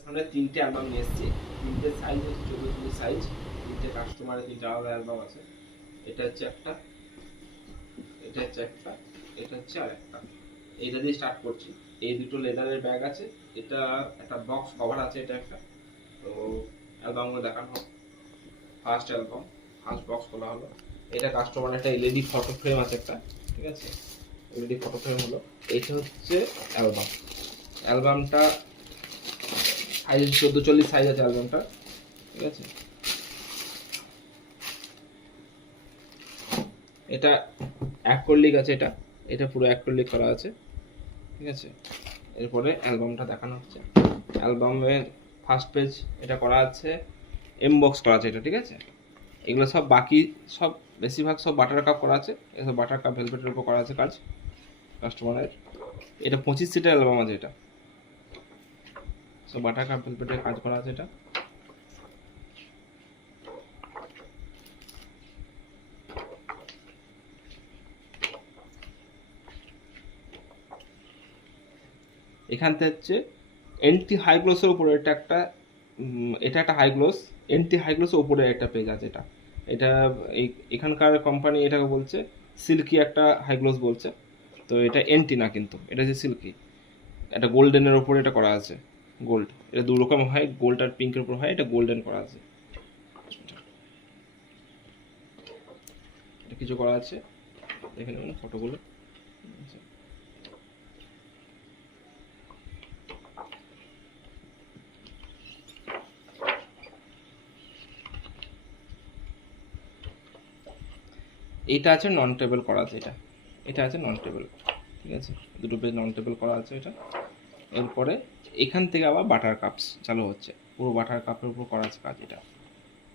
সামনে তিনটে অ্যালবাম নিয়ে এসেছি। তিনটে সাইজ হচ্ছে 14 সাইজ। তিনটে কাস্টমারের তিনটে আলাদা অ্যালবাম আছে। এটা হচ্ছে একটা, এটা হচ্ছে একটা, এটা হচ্ছে আরেকটা। এইটা দিয়ে স্টার্ট করছি। এই দুটো লেদারের ব্যাগ আছে, এটা একটা বক্স কভার আছে, এটা একটা। তো অ্যালবামগুলো দেখানো হোক। ফার্স্ট অ্যালবাম, ফার্স্ট বক্স খোলা হলো। এটা কাস্টমার একটা এলইডি ফটো ফ্রেম আছে একটা, ঠিক আছে। এলইডি ফটো ফ্রেম হলো। এটা হচ্ছে অ্যালবাম। অ্যালবামটা সাইজ 1440 সাইজ আছে অ্যালবামটা, ঠিক আছে। এটা অ্যাক্রিলিক আছে, এটা এটা পুরো অ্যাক্রিলিক করা আছে, ঠিক আছে। এরপরে অ্যালবামটা দেখানো হচ্ছে। অ্যালবামের ফার্স্ট পেজ এটা করা আছে, এমবক্স করা আছে এটা, ঠিক আছে। এগুলো সব বাকি সব বেশিরভাগ সব বাটার কাপ করা আছে, এসব বাটার কাপ ভেলভেটের উপর করা আছে কাজ কাস্টমারের। এটা 25 সিটের অ্যালবাম আছে, এটা সব বাটার কাপ ভেলভেটের কাজ করা আছে এটা। এখানতে হচ্ছে এন্টি হাইগ্লোসের উপরে এটা একটা, এটা একটা হাইগ্লোস, এন্টি হাইগ্লোসের উপরে একটা পেজ আছে এটা। এটা এখানকার কোম্পানি এটাকে বলছে সিল্কি একটা হাইগ্লোস বলছে। তো এটা এন্টি না, কিন্তু এটা হচ্ছে সিল্কি। এটা গোল্ডেনের উপরে এটা করা আছে, গোল্ড। এটা দু রকম হয়, গোল্ড আর পিঙ্কের উপর হয়, এটা গোল্ডেন করা আছে। এটা কিছু করা আছে, দেখে নেবেন ফটোগুলো। এটা আছে নন টেবল করা আছে, এটা এটা আছে নন টেবল, ঠিক আছে। দুটো পেজ নন টেবল করা আছে এটা। এরপরে এখান থেকে আবার বাটার কাপস চালু হচ্ছে, পুরো বাটার কাপের উপর করা আছে কাজ এটা,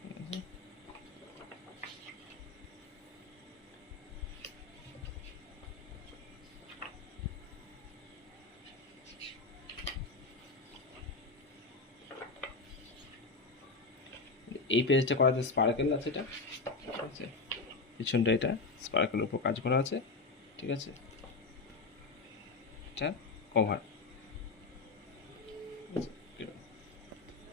ঠিক আছে। এই পেজটা করা আছে স্পার্কেল আছে এটা, ঠিক আছে। পিছনটা এটা স্পার্কেলের উপর কাজ করা আছে, ঠিক আছে। এটা কভার।